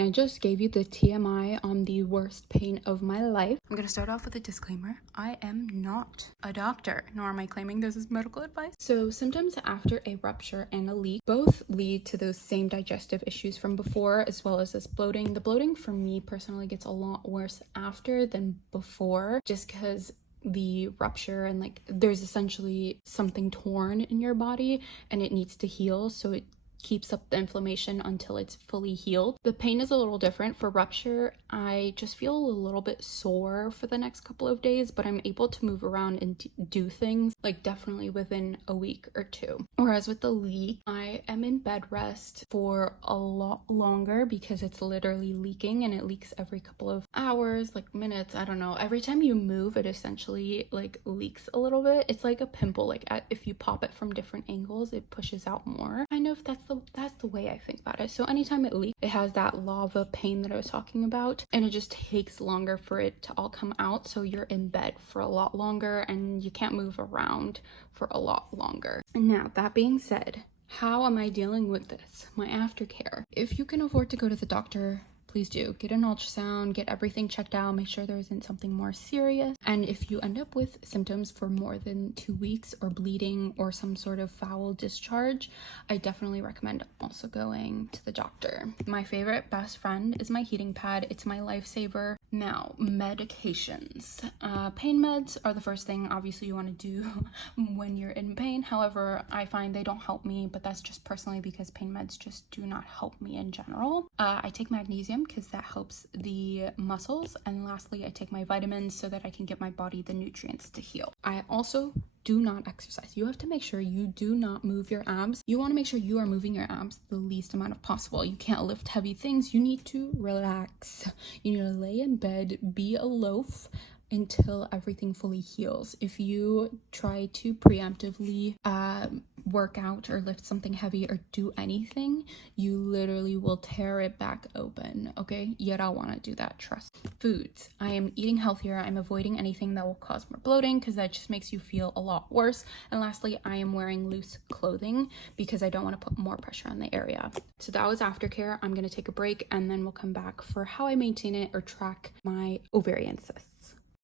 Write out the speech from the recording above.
I just gave you the TMI on the worst pain of my life. I'm gonna start off with a disclaimer. I am not a doctor, nor am I claiming this is medical advice. So symptoms after a rupture and a leak both lead to those same digestive issues from before, as well as this bloating. The bloating for me personally gets a lot worse after than before, just because the rupture and like there's essentially something torn in your body and it needs to heal, so it keeps up the inflammation until it's fully healed. The pain is a little different. For rupture, I just feel a little bit sore for the next couple of days, but I'm able to move around and do things like definitely within a week or two. Whereas with the leak, I am in bed rest for a lot longer because it's literally leaking, and it leaks every couple of hours, like minutes, I don't know. Every time you move, it essentially like leaks a little bit. It's like a pimple, like if you pop it from different angles, it pushes out more. Kind of, that's the way I think about it. So anytime it leaks, it has that lava pain that I was talking about, and it just takes longer for it to all come out, so you're in bed for a lot longer and you can't move around for a lot longer. And now, that being said, how am I dealing with this? My aftercare. If you can afford to go to the doctor, please do. Get an ultrasound, get everything checked out, make sure there isn't something more serious. And if you end up with symptoms for more than 2 weeks or bleeding or some sort of foul discharge, I definitely recommend also going to the doctor. My favorite best friend is my heating pad. It's my lifesaver. Now, medications. Pain meds are the first thing obviously you want to do when you're in pain. However, I find they don't help me, but that's just personally because pain meds just do not help me in general. I take magnesium because that helps the muscles, and lastly, I take my vitamins so that I can get my body the nutrients to heal. I also do not exercise. You have to make sure you do not move your abs. You want to make sure you are moving your abs the least amount of possible. You can't lift heavy things. You need to relax. You need to lay in bed, be a loaf until everything fully heals. If you try to preemptively work out or lift something heavy or do anything, you literally will tear it back open, okay? You don't want to do that, trust. Foods. I am eating healthier. I'm avoiding anything that will cause more bloating because that just makes you feel a lot worse. And lastly, I am wearing loose clothing because I don't want to put more pressure on the area. So that was aftercare. I'm going to take a break and then we'll come back for how I maintain it or track my ovarian cysts.